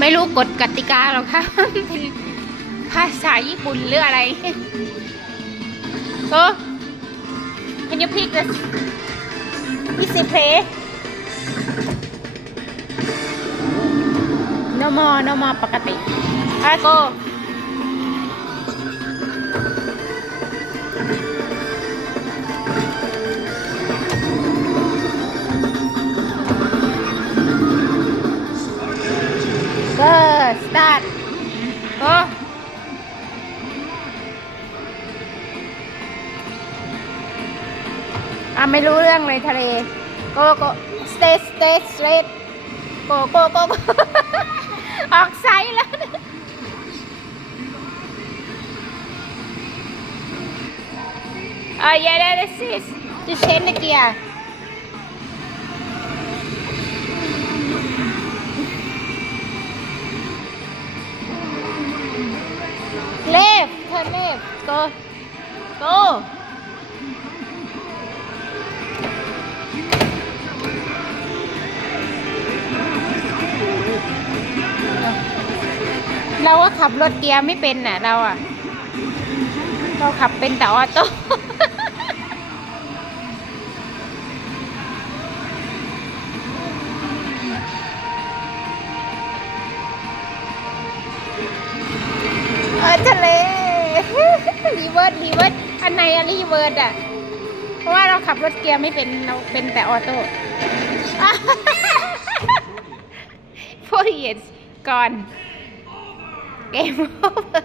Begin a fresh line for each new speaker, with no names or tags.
ไม่รู้กฎกติกาหรอกค่ะเป็นภาษาญี่ปุ่นหรืออะไรก็ Can you pick this easy play no more no more ปกติอะ go ก็ สตาร์ทโออ่ไม่รู้เรื่องเลยทะเลโกโก้สเตสเตสเตดโกโกโกโกออกไซส์แล้วอะ yeah that is it just change the gear left turn left go go เราก็ขับรถเกียร์ไม่เป็นน่ะ เราอะ เราขับเป็นแต่ออโต้เออทะเล รีเวิร์ดรีเวิร์ดอันไหนอะรีเวิร์ดอะเพราะว่าเราขับรถเกียร์ไม่เป็นเราเป็นแต่ออโต้ four years ก่อนเกม over